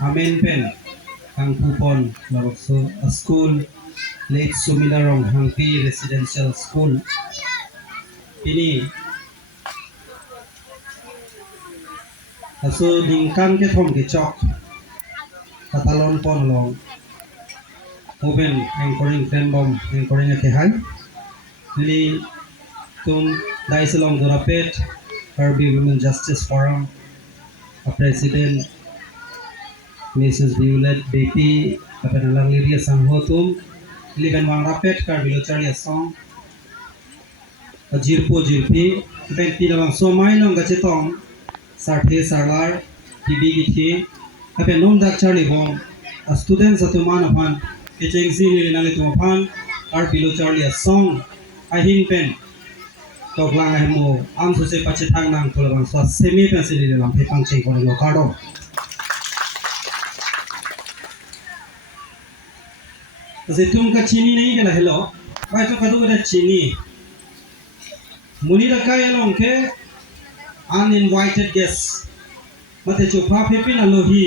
Amen pen ang pupon larok so a school late Sumilarong Hangpi Residential School ini aso dingkan ke thom ke chok katalon pon long open anchoring friend bomb anchoring ke hai li tum daiselong dorapet Harbi Women Justice Forum a president Mrs. Violet BP kapanalang liria sanghotum liban wang rapet kar bilocharia song jirpo jirpi ben pinawang somai long gachetong sarthe sarlar tibi githi ape nom dak charli bong a student satuman aphan kechengsi ni nali tumaphan ar bilocharia song ahin pen toklang ahmo am sose pache thang nang tolabang so semi pensili lam pe pangchei ko lo kado Kasi तुम का चीनी नहीं क्या हेलो भाई तो कदों का चीनी मुनी रखा ये लोग के uninvited guests मते चुपा फेपी ना लोही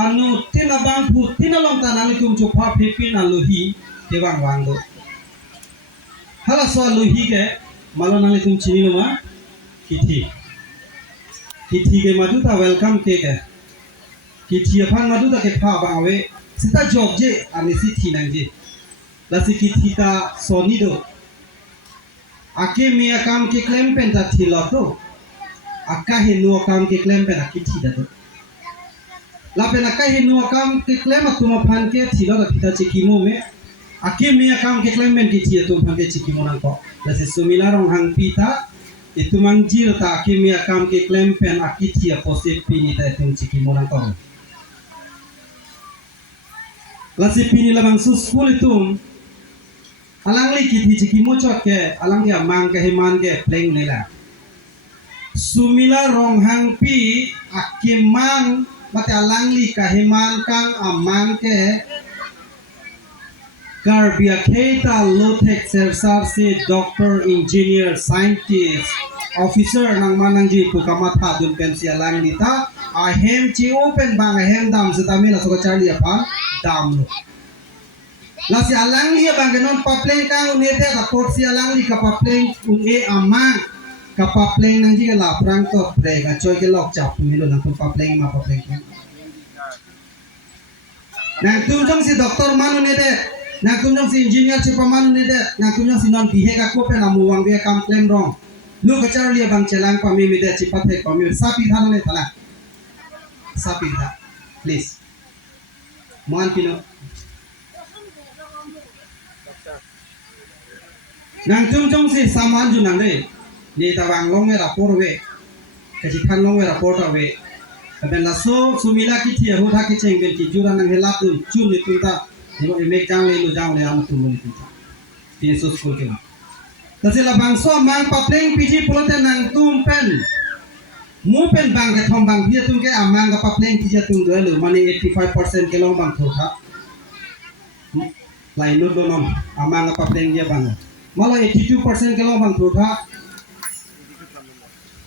अनु तीन बांग फुट तीन लोग तानाली तुम चुपा फेपी ना लोही देवांग वांगो हला सो लोही के मालो नाली तुम चीनी लो मां किथी के मधुता वेलकम के किथी अपन मधुता के फा बांगवे Sita jogje ane si thinangje lasi kita sonido ake mia kam ke claim pen ta thiloto aka henu kam ke claim pen akiti dato la pen aka henu kam ke claim atuma phan ke thilo da kita chikimo me ake mia kam ke claim pen ki thia tum phan ke chikimo nang ko lasi sumila rong hang pita itumang jil ta ake mia kam ke claim pen akiti ya posip pini ta tum chikimo nang ko Lasi pini labang su school itu alang li kiti ciki mucot ke alang ya mang ke himan ke pleng nila sumila rong hang pi akimang mate alang li ka himan kang amang ke garbia keita lotek sersar si doctor engineer scientist officer nang manang ji tu kamatha dun pensi alang li ta ahem ci open bang ahem dam setamina so charli apa dam lo lasi alang li bang non papleng kang unete ka pot si alang li ka papleng unge amang ka papleng nang ji ka la prang to pre ka choy ke lok chap milo nang tu papleng ma papleng nang tu jong si doktor manu nete nang tu jong si engineer ci pamanu nete nang tu jong si non bihe ka ko pe na muwang be kam claim rong lu ka charli bang chelang pa mi de ci pathe pa mi sapi thano ne thala sapi tha please Moan pino nang chung si saman ju nang de ni tawang long we rapor we kaji than long we rapor ta we ben la so sumila ki thia hu tha ki cheng ben ki jura nang helap tu chu ni tu ta ni mo mek jang le lu jang le am tu mo ni tu ti so school ke ta se la bang so mang pa pleng piji pulote nang tum pen mu pen bang ke thom bang bia tum ke amang ka pa pleng piji tum do lu mani 85% ke long bang tho tha lai nu do nom amang ka pa pleng dia bang Malah 82% ke long bang tho tha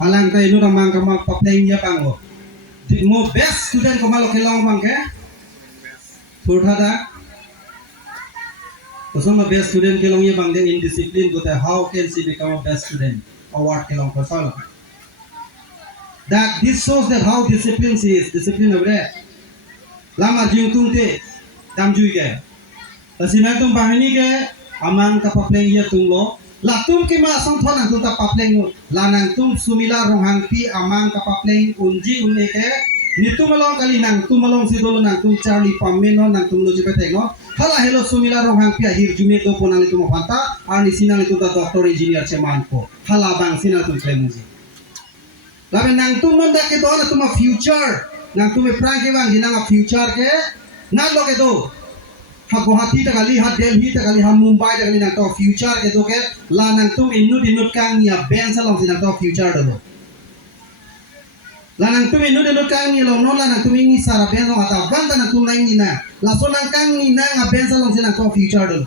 alang kai nu amang ka ma pa pleng dia bang lo mo best student ko malo ke long bang ke tho tha da तो some best student के लोग ये बंदे indiscipline को ते how can she become a best student award के लोग पर साला that this shows that how discipline she is discipline of that lama jing tung te dam jui ke asina tum bahini ke amang ka papleng ye tung lo la tum ke ma sang thon tung ta papleng la nang tum sumila rong hang pi amang ka papleng unji unne ke ni tum malong kali nang tum malong si dolo nang tum charli pameno nang tum lo jipe tekno hala hello sumila rong hang pi ahir jume do ponali tum phanta ani sinali tum ta doctor engineer cheman ko hala bang sinal tum klemuji labe nang tum non dak ke do na tum future nang tum prang ke bang hinang future ke na lo ke do ha Guwahati ta kali ha Delhi ta kali ha Mumbai ta kali nang to future ke do ke la nang tum inut kang ya ben salong sinang to future do la nang tum inut kang ni lo no la nang tum ingi sara ben lo ata banda nang tum nang ni na la so nang kang ni na nga ben salong sinang to future do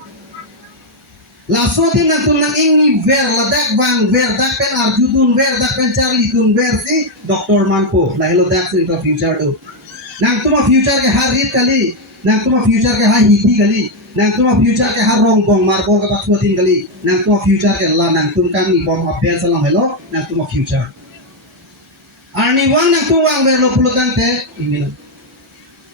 la so tin nang tum nang ingi ver la dak bang ver dak pen arju tun ver dak pen charli tun ver si doctor manpo la hello dak sin to future do nang tuma future ke harit kali nang tuma future ke ha hiti kali nang tuma future ke ha rong bong mar bong ka patsuatin kali nang tuma future ke la nang tum kan ni bom abel salam hello nang tuma future arni wang nang tu wang berlo pulutan te ini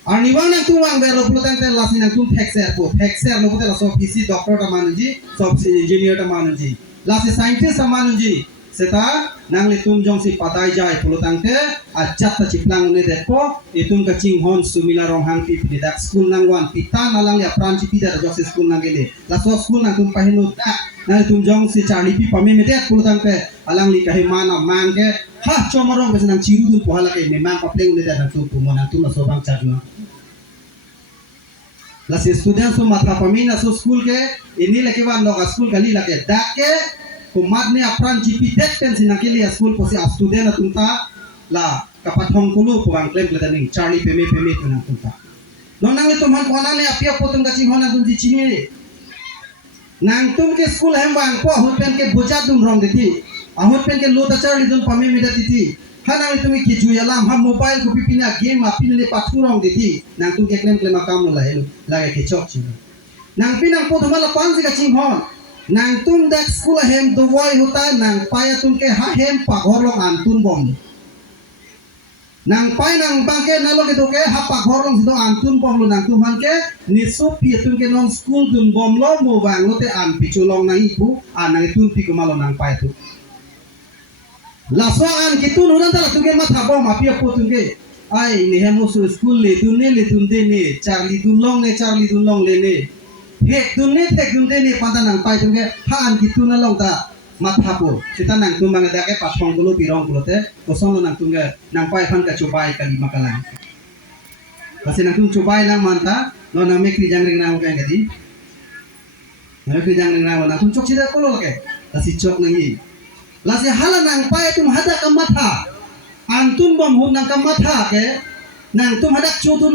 arni wang nang tu wang berlo pulutan te lasi nang tum taxer lo pute la so PC doctor ta manuji so engineer ta manuji lasi scientist ta manuji seta nang le tum jong si patai jai pulutan te ajat ta ciplang ne depo itum ka ching hon sumila rong hang pi dak school nang wan pita nalang ya pran ci pida jok si school nang gele la so school nang tum pahinu ta nang tum jong si charli pi pame me dek pulutan te alang li kahi mana mang ke ha chomorong bes nang ciru dun pohala ke memang papleng ne dak tum pumon nang tum la so bang charna la si student so matra pamina so school ke ini leke wan lo school kali lake dak ke kumat ne apran cipi dek pen sinakili school posi student atunta la kapathong kulu puang klem kledaning charlie peme tunang tunta nonang le tuman kona ne apia potong ka ching hona tun di chini nang tum ke school hem wang po hut pen ke boja dum rong diti ahut pen ke lo ta charlie dun pame me dati hanang tumi ki juya lam ha mobile ko pipina game apin le pathurong diti nang tum ke klem akam la helu la ke chok chi nang pinang potong la pansi ka ching hon nang tum dak school hem do boy huta nang paya tum ke ha hem paghorlong antun bom nang pai nang bangke nalo ke doke ha paghorlong sido antun bom lo nang tum han ke ni so pi tum ke non school dun bom lo mo wang lo te an pichulong nang ipu anang tun pi ko malo nang pai tu la so an kitun unan tala tum ke matha bom apia po tum ke ai ni hem so school le dun de ne charlie dun long le ne hek dunne tek dunne ni pada nang pai tunge han gitu na long ta mathapo sita nang tum bang da ke pasong gulo pirong gulo te kosong nang tunge nang pai phan ka chubai kali makalang kasi nang tum chubai nang manta no na mekri jang ring nang ka ngadi mekri jang ring nang na tum chok sida kolo ke kasi chok nang ni lasi hala nang pai tum hada ka matha antun bom hun nang ka matha ke nang tum hadak chudun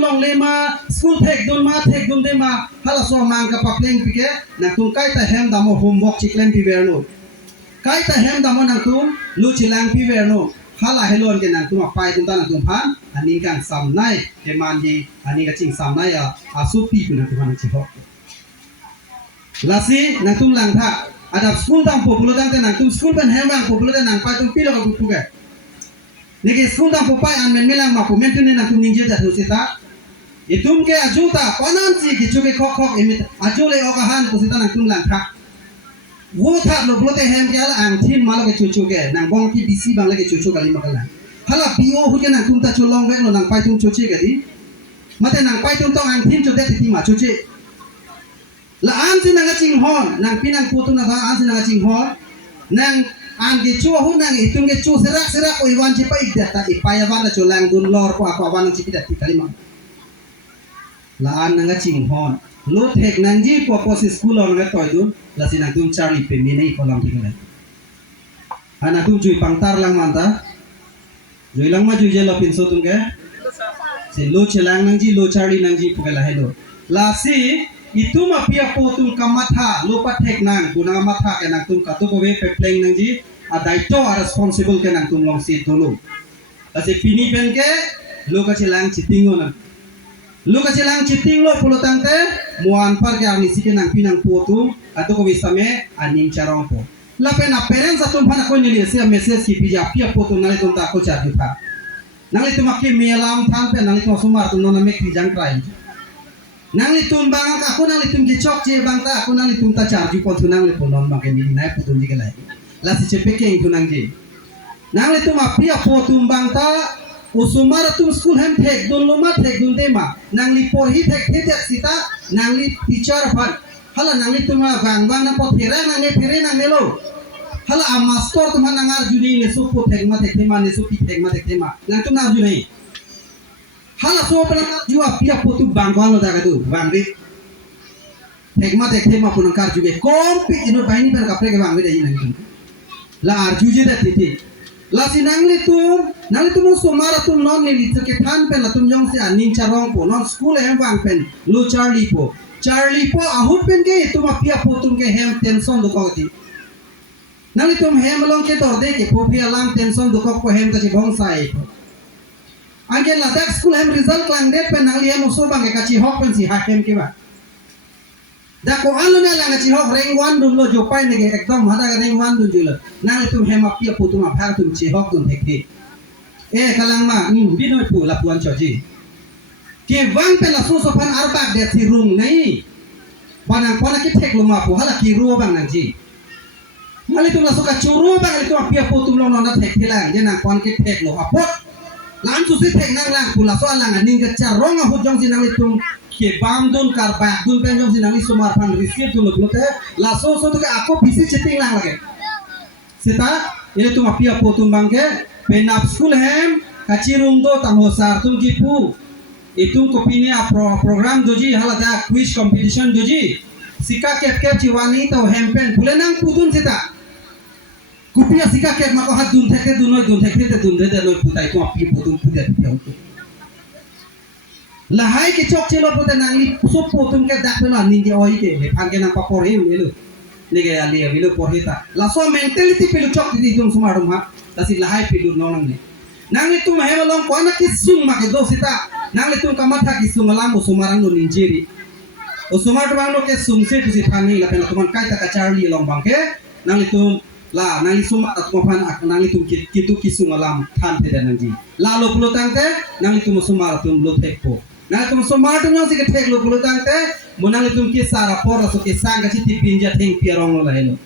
long le ma school thek dun de ma hala so mang ka papleng pike nang tum kai ta hem damo homework chiklem pi verno kai ta hem damo nang tum lu chilang pi verno hala helon ke nang tum pai tum ta nang tum han ani kang sam nai ke man ji ani ka ching sam nai asu pi pu nang tum han chi ho lasi nang tum lang tha adap school dam populo dang te nang tum school ben hem bang populo dang nang pai tum pi lo ka pu ke niki school dam popai an men melang ma komentu ne nang tum ninje da husita itum ke ajuta panan si ki chuke khok emit ajule okahan kusita nang tum lang tha wo tha lo blote hem ke ala ang thin malo ke chuchu ke nang bong ki bisi bang lage chuchu kali makala hala bio hu ke nang tum ta cholong ve no nang pai tum chuchi ke di mate nang pai tum tong ang thin chu de ti ma chuchi la an si nang ching hon nang pinang putu na ba an si nang ching hon nang an ke chu hu nang itung ke chu serak oi wan chi pai data ipaya wan na cholang dun lor ko apa wan chi pidati kalima la an nang ching hon lo thek nang ji po po si school on ga toy dun la si nang tum chari pe mi nei kolam ti kale ana tum chui pangtar lang manta joi lang ma jui je lo pin so tum ke si lo chelang nang ji lo chari nang ji pukala hello la si itu ma pia po tum kamatha lo pathek nang guna matha ke nang tum katu ko ve pe pleng nang ji a daito a responsible ke nang tum long si dulu ase pini pen ke lo ka chelang chiting na lo ka chelang chiting lo pulo tangte muan par ke ani sike nang pinang po tum atu ko visame anim charong po la pena parents atum phana ko ni se message ki pija pia po tum nale tum ta ko charju tha nale tum akki melam than pe nale tum sumar tum no me ki jang trai nang litum bang aku nang litum gicok je bang ta aku nang litum ta charju pon tunang litum non bang kemi nai putum ji kelai la si chepe ke tunang ji nang litum apia potum bang ta usumara tum school hem thek dun luma thek dun dema nang li por hi thek thek sita nang li teacher phan hala nang litum bang na po thera nang ne phere nang ne lo hala a master tum nang ar juni ne su po thek ma thek thema ne su pi thek ma thek thema nang tum na juni hala so pala jua pia potu bangwang lo daga tu bangri thekma thekma punang kar juge kompi ino baini per kapre ke bangri dai nang la arjuje da titi la sinangli tu so mara tu non ni litse ke than pe la tum jong se anin charong po non school hem wang pen lu charlie po ahut pen ke tu ma pia potum ke hem tension do ko ti nang tum hem long ke dor de ke po pia lang tension do ko hem ta chi bong sai an Bangke ladak school hem result klang det pen nang liam uso bangke kachi hok pen si hakem ke ba. Da ko anu na lang kachi hok reng wan dun lo jo pai ne ke ekdom hada reng wan dun julo. Nang tum hem apia putu ma phar tum chi hok dun thek kalang ma binoi pu lapuan choji. Ke wang pen la so so pan arbak det si rung nei. Banang pona ki thek lo ma pu hala ki ru bang nang ji. Ngali tum la so ka churu bang ali tum apia putu lo na thek thilang je nang pon ki thek lo apot. Lan su si thek nang lang pula so lang aning ka charong a hujong sinang litung ke bam dun kar bak dun pen jong sinang li sumar pan receive dun lo te la so to ke ako bisi chiting lang lage seta ile tum apia potum bangke penap school hem kachirung do tamo sar tum ki pu itung kopini a program doji halada quiz competition doji sika kep jiwani to hempen pule nang pudun seta kupia sika kep mako hat dun theke dun te dun de lo putai ko api putum putai tiang tu lahai ke chok chelo putai nang li so putum ke dak na ning ke oi ke le phang ke nang papor he le ni ke ali abi lo por hita la so mentality pilu chok di dum sumarum ha lasi lahai pilu nonang ni nang li tum he long ko na ki sung ma ke do sita nang li tum kamatha ki sung lam sumarang no ninjeri o sumar bang lo ke sung se tu si phani la pen tuman kai ta ka charli long bang ke nang li tum la nang suma at ko pan ak nang tum kitu kisung alam than te dan ji la lo pulo tang te nang tum sumar tum lo tek po nang tum sumar tum no si ke tek lo pulo tang te monang tum ki sara por so ke sang ka ti pinja theng pierong lo la helo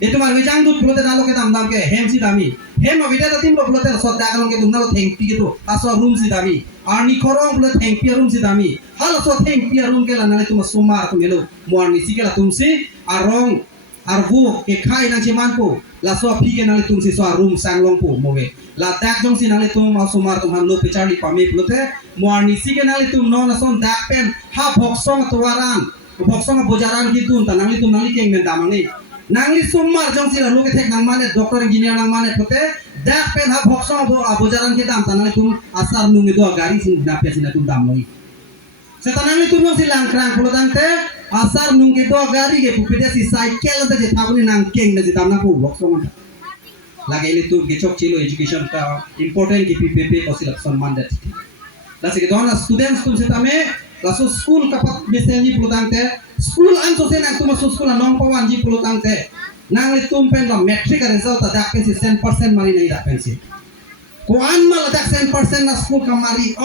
itu mar wijang dut pulo te dalo ke dam ke hem si dami hem avida ta tim lo pulo te so da kalong ke dum na lo theng pi gitu aso room si dami arni korong pulo theng pi room si dami hal so theng pi room ke la nang tum sumar tum helo morni si ke la tum si arong arbu ke khai nang chiman po la so phi ke nang tum si so room sang long po moge la dak jong si nang tum ma sumar tum han lo pichari pame plote morni si ke nang tum no na son dak pen ha phok song tuaran phok song bojaran ki tun ta nang tum nang keng men damang ni nang sumar jong si la lo ke thek nang mane doctor engineer nang mane plote dak pen ha phok song bojaran ki dam ta nang tum asar nung do gari sin na pe sin tum dam noi setanang tum jong si lang krang plo dang te asar nungke do gari ke pupede si cycle ta je thabuni nang keng na je tamna pu boksong lage ile tu ke chok chilo education ta important ki ppp ko silap सम्मान det la se ke dona students tum se tame la so school ka pat besenji pulutang te school an so se nang tum so school nong pawan ji pulutang te nang le tum pen la metric result ta dak pen si 100% mari nei dak pen si ko an mal dak 100% na school ka mari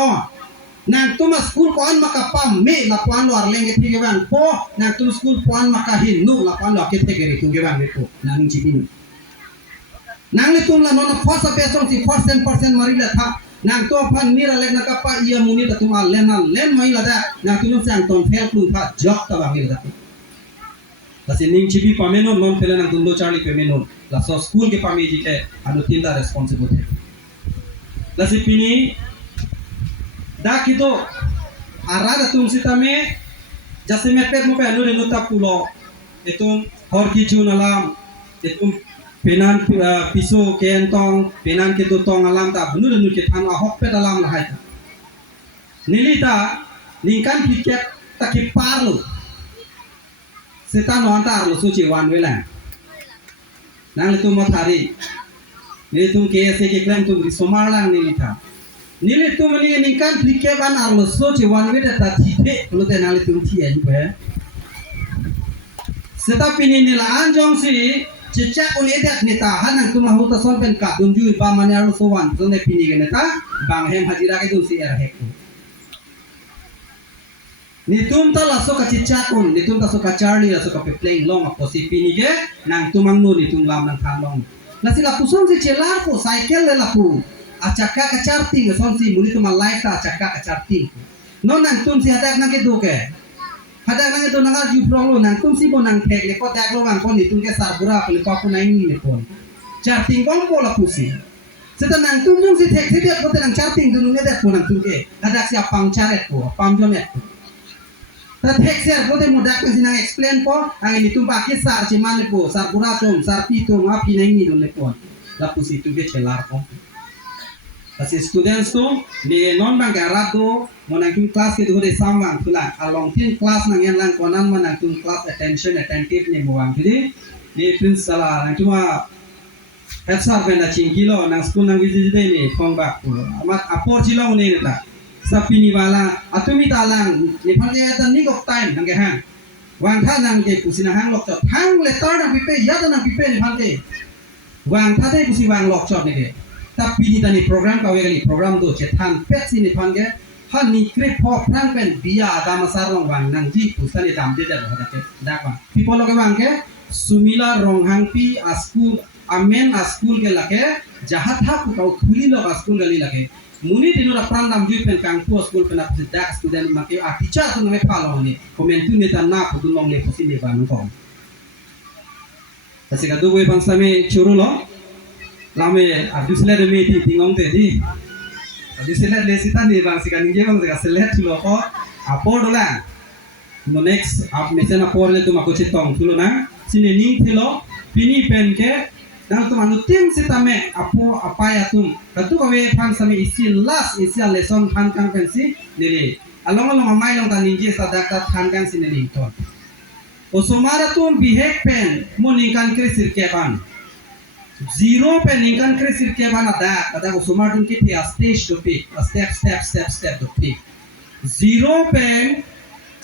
nang tuma school ko an makapam me la puan lo arlenge tigewan po nang tum school puan makahin nu la puan lo akete gere tigewan po nang jibin nang le tum la nona fasa pesong si 100% mari la tha nang to pan mira lek na kapa ia muni ta tuma len mai la da nang tum sang ton fel plun tha jok ta bangil da la se ning jibi pameno non pele nang tum lo charli pemeno la so school ke pame ji ke anu tinda responsible la se pini dak itu arada tum sitame jase mepet mo pe anu renuta pulo itu hor ki chun alam itu penan piso kentong penan ke to tong alam ta bunu renu ke than hok pe alam la haita nilita ningkan piket taki parlo setan nontar lo suci wan wela nang itu mo thari ni tum ke se ke klam tum somalang nilita nile tu mani ningkan plike ban arlo so che wan weda ta thite lo te nale tum thi ai be seta pini nila anjong si chicha on edak neta hanang tuma huta son pen ka dum ju ba mani arlo so wan so ne pini ge neta bang hem hajira ke dum si er hek ni tum ta la so ka chicha on ni tum ta so ka charlie la so ka playing long apo si pini ge nang tumang no ni tum lam nang than long na sila puson si chelar ko cycle le la pu acaka ka charting son si muli tuma life ta acaka ka charting non nang tum si hadak nang ke do ke hadak nang do nang ju prong lo nang tum si bo nang thek le ko dak lo wang ko ni tum ke sarbura pe pa ku nai ni ne pon charting bong ko la pusi seta nang tum jung si thek si de ko nang charting du ne de ko nang tum ke hadak si apang charet ko pam jo me ta thek ser ko de mudak si nang explain po ang ni tum pa ke sar chi man ko sarbura tom sar pi to ma pi nai ni do ne pon la pusi tu ke chelar ko Kasi students tu ni non bang garado monang class ke tu de samang tulang along tin class nang yang lang konan monang class attentive ni muang jadi ni pun salah nang cuma Etsar benda cingkilo nang school nang visi ni kong bak amat apor cilong ni neta sapini bala atumi talang ni pange tan ni kok time nang gehan wang tha nang ke kusina hang lok chot hang le tar nang pipe ya nang pipe ni pange wang tha te kusi wang lok chot ni ke tapi ni tani program ka wegani program do chetan pet si ni pange han ni krip ho prang pen biya dama sarong wang nang ji kusani dam de da ke dakwa pipo lo ke wang ke sumila rong hang pi a school amen a school ke lake jahat ha kau khuli lo a school gali lake muni dinu ra prandam ju pen kang pu school pen ap dak student make a teacher tu ngai palo ni komen tu ni tan na pu long le posi ni ban ko asi ka du we bang same churu lo lame a dusle de me ti tingong te di a dusle le sita ni bang sika ninge bang sika select lo ko apor la no next ap mesen apor le tu ma ko chitong tulo na sine ning thelo pini pen ke dan tu manu tim sitame apo apa ya tum katu kawe pan same isi last isi lesson pan kang pensi nili along along amai long tan ninje sadak ta than kan sine ning ton osomara tum bihek pen moningan krisir ke pan zero pen ningan krisir ke pan ada osomara tum ke stage to pick a step to pick zero pen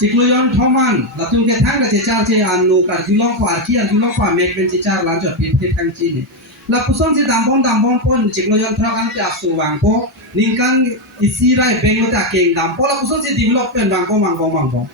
Cikluyon thoman latung ke thang ka cecar ce anu kar julong ko arki ar julong ko mek ben cecar lan jot pit thang ci ni la puson si dambong pon cikluyon thrak an te asu wang po ningkan isi rai beng ta keng dampo la puson si develop pen wang po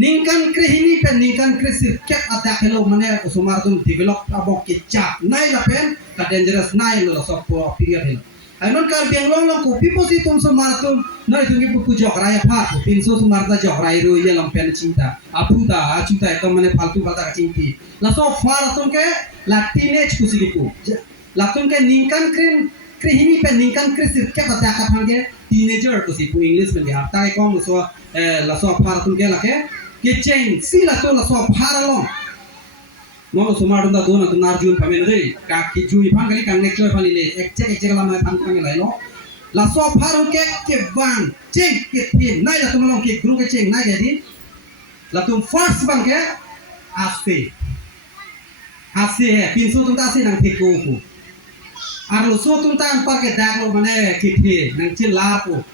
ningkan krehini pen ningkan krisir ket ada hello mane usumar tum develop abok ke cap nai la pen ka dangerous nai lo so po period hel Ainon kar biang long ko pipo si tum sumar tum noi tungi puku jok raya phat pinso sumar ta jok rai ro ye long pen cinta apu ta acuta to mane faltu bata cinti la so far tum ke la teenage kusilipu la tum ke ningkan krehini pen ningkan krisir ke bata ka phange teenager kusipu english में ya ta ko so la so far tum ke la ke chain si la so far long Mau sumar dunda dona tu narjun kami nade kaki jui pan kali kang nekcoy pan ile ekcek lama pan kang ile lo la so paru ke bang ceng ke tin nai la tumolong ke gru ke ceng nai jadi la tum first bang ke ase he pinso tum ta ase nang tiko ku arlo so tum ta par ke dak lo mane kithe nang chin la ko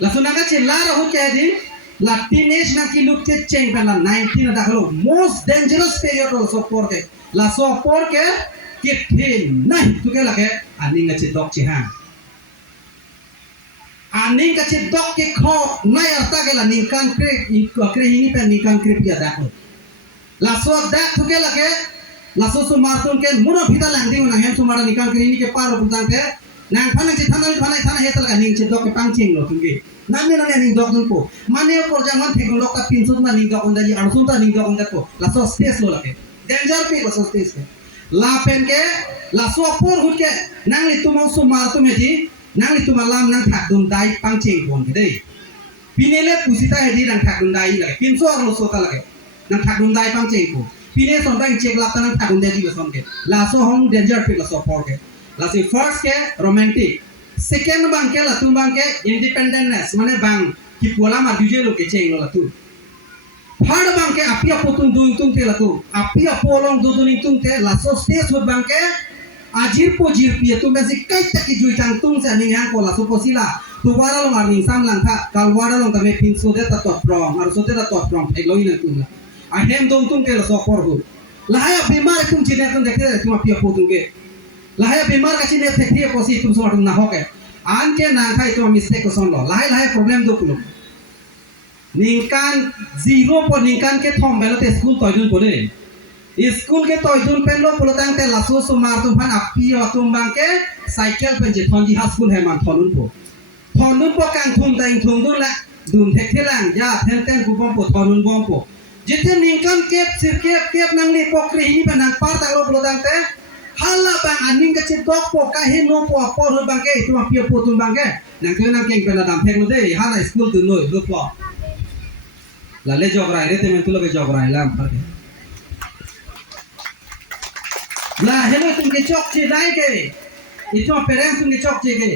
la so nang chin la ro ke din la teenage na ki lut ke cheng kan la 19 da halo most dangerous period also for ke la so for ke thin nai tu ke la ke aning che dok che ha aning ka che dok ke kho nai arta ke la ning kan kre ini pe ning kan kre pia da la so da tu ke la ke la so marton ke muno phita lang ding na hem so mara ning kan kre ini ke par putang ke nang phana che thana hetal ka ning che dok ke pang ching lo tu ke nami ning dok dun ko mane por jangan thek lok ka pinso na ning dok onda ji arsun ta ning dok onda ko la so space lo lake danger pe la so space ke la pen ke la so por hut ke nang li tu mau so mar tu me ji nang li tu malam nang thak dun dai pang ching bon ke dei pinele pusita he di nang thak dun dai la pinso lo so ta lake nang thak dun dai pang ching ko pine son dai chek lap ta nang thak dun dai ji son ke la so hong danger pe la so por ke la si first ke romantic second bang ke la tu bang ke independentness mane bang ki pola ma duje lo ke cheng lo la tu third bang ke apia potun duing tung te la tu apia polong du duing tung te la so stage hot bang ke ajir po jir pia tu me si kai ta ki jui tang tung sa ning hang ko la so posila tu wara lo ngarning sam lang tha kal wara lo ta me pin so de ta tot prong ar so de ta tot prong ek lo ina tu la a hem dong tung ke la so por hu la ha bimar tum chine tum dekhe tu apia potun ke lahai bimar ka chine thekhe posi tum so na hoke an ke na khai to mistake ko son lo lahai problem do kulo ningkan zero po ningkan ke thom belo te school toy dun pore school ke toy dun pen lo pulo tang te la so mar tum phan api o tum bang ke cycle pen je thon ji ha school he man thonun po kang thum dang thum dun la dun thekhe lang ja ten ku bom po thonun bom po jete ningkan ke sir ke nang li pokre hi banang par ta lo pulo tang te hala bang aning ka dok po ka he no po por bang ke tu apia po tu bang ke nang ke nang keng pela dam thek no de hala school tu noi do po la le jog rai re te men tu lo ke jog rai lam par ke la hele tu ke chok che dai ke itu parents tu ke chok che ke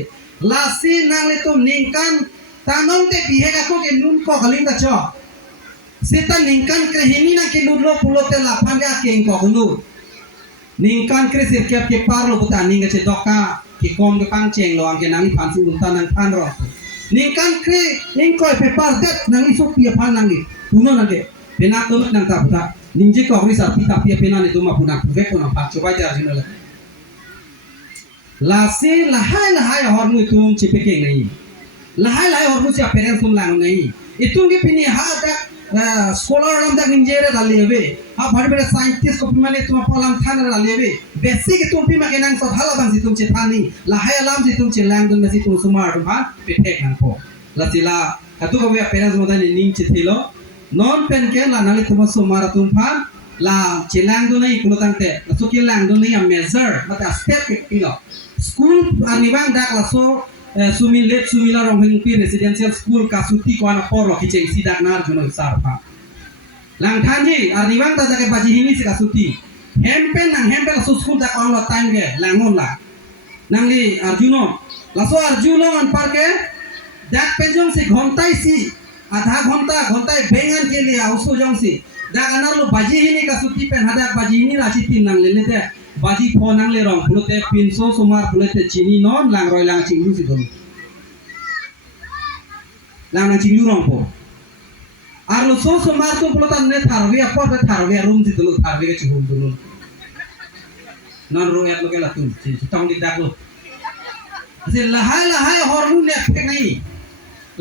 la si nang le tu ningkan tanong te bihe ka ko ke nun ko galing ta chok sita ningkan krehini na ke nun lo pulo te la phanga keng ko nu ningkan krisir kiap ke parlo putan ninga ce doka ke kom ke pangceng lo angke nangi pan sung tan nang pan ro ningkan kri ningkoi pe par det nangi sok pia pan nangi puno nange penak to nang ta puta ninje ko risar pita pia penan itu ma punak ve ko na pak coba jar jinala la se la hai hormu tum cipeke ngai la hai hormu cia parents tum lang ngai itung ke pini ha dak scholar lam dak ninjere dalebe ha bhari bere scientist ko pimane tuma palam thana dalebe basic tum pima ke nang so hala bang situm che thani la hai alam situm che lang dun mesi tum sumar dum ha petek nang po la sila atu ko ya parents mo dani ning che thilo non pen ke la nali tuma sumar tum phan la che lang dun nai kulo tangte la so ke lang dun nai measure mata step ke kilo school anibang dak la so sumila rong hingpi residential school kasuti ko ana porlo kiceng sidak nar juno sarpa lang thanji arniwang ta jake baji hini si kasuti hempen nang hempen so school dak on lo time ge langon la nangli arjuno laso arjuno an parke dak penjong si घंटाई si आधा घंटा बेंगन के लिए उसो जong si dak anar lo baji hini kasuti pen hadak baji hini la chitin nang le te baji pho nang le rong pulote pinso sumar pulote chini non lang roi lang chinglu si dulu lang nang chinglu rong po arlo so sumar tu pulotan ne tharwe apor be tharwe room si dulu tharwe ke chhum dulu non ro ek lo ke la tu tong di dak lo se lahai hormu ne ke ngai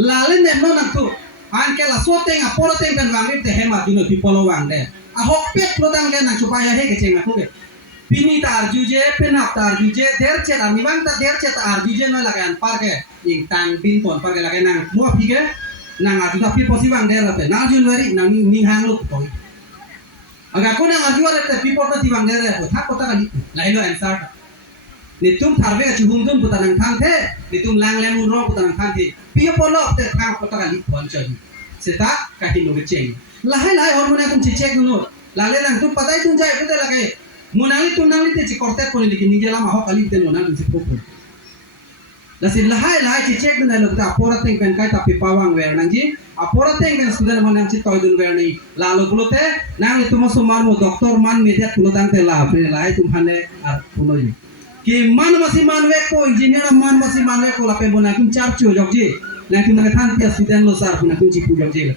lale ne non nak tu an ke la so teng apor teng kan wang te hema dino pipolo wang de a hok pet lo dang le nang supaya he ke chenga ko ke pini tar juje penap tar juje dercet animang ta dercet tar juje no lagan parke ing tang bin ton parke lagan nang mo pige nang aju ta pi posiwang der te na january nang ning hang lu to aga ko nang aju ale te pi porta tiwang der ko thak ko ta kali lailo answer nitum tharbe chu hum dun putan nang thang the nitum lang lem ro putan nang thang the pi polo te thang ko ta kali pon chhi seta ka hin no ge cheng lahai hormona tum chek no lale lang tum patai tum jai puta lage munali te chikorte ko ni kini gela ma ho kali te nona ni sipopo la sin lahai chi check na lo ta pora teng pen kai ta pi pawang wer nang ji apora teng pen sudan man nang chi toy dun wer ni la lo bulote nang ni tumo sumar mo doktor man media tulotang te la pre lai tum hane ar puno ji ki man masi man we ko engineer man masi man we ko la pe bona kum char chu jok ji la kum na than te sudan lo sar puna kum chi pu jok ji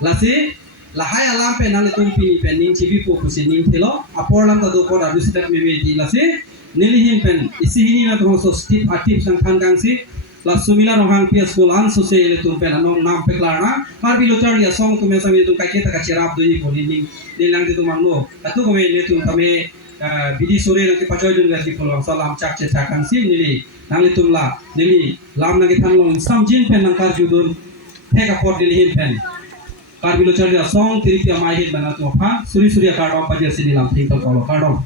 la si lahai alam pe nale tum pini pen ning chibi po kusi ning thelo apor lam ta do ko da dusidak me me di la se neli hin pen isi hini na to so stip atip sang thang gang si la sumila no hang pia school an so se ele tum pen anong nam pe klarna par bi lo char ya song tum me sang tum kai ke ta ka cherap do ni ko ning ni lang ti tum no atu ko me le tum tame bidi sore na ke pachoy dun ga di ko salam chak che chakang si nili nang le tum la nili lam na ke thang long sam jin pen nang kar judun theka por nili hin pen Karbilo charja song tiri kia mai hit bana tu apa suri akar dom pajar sini lam tinggal kalau kardom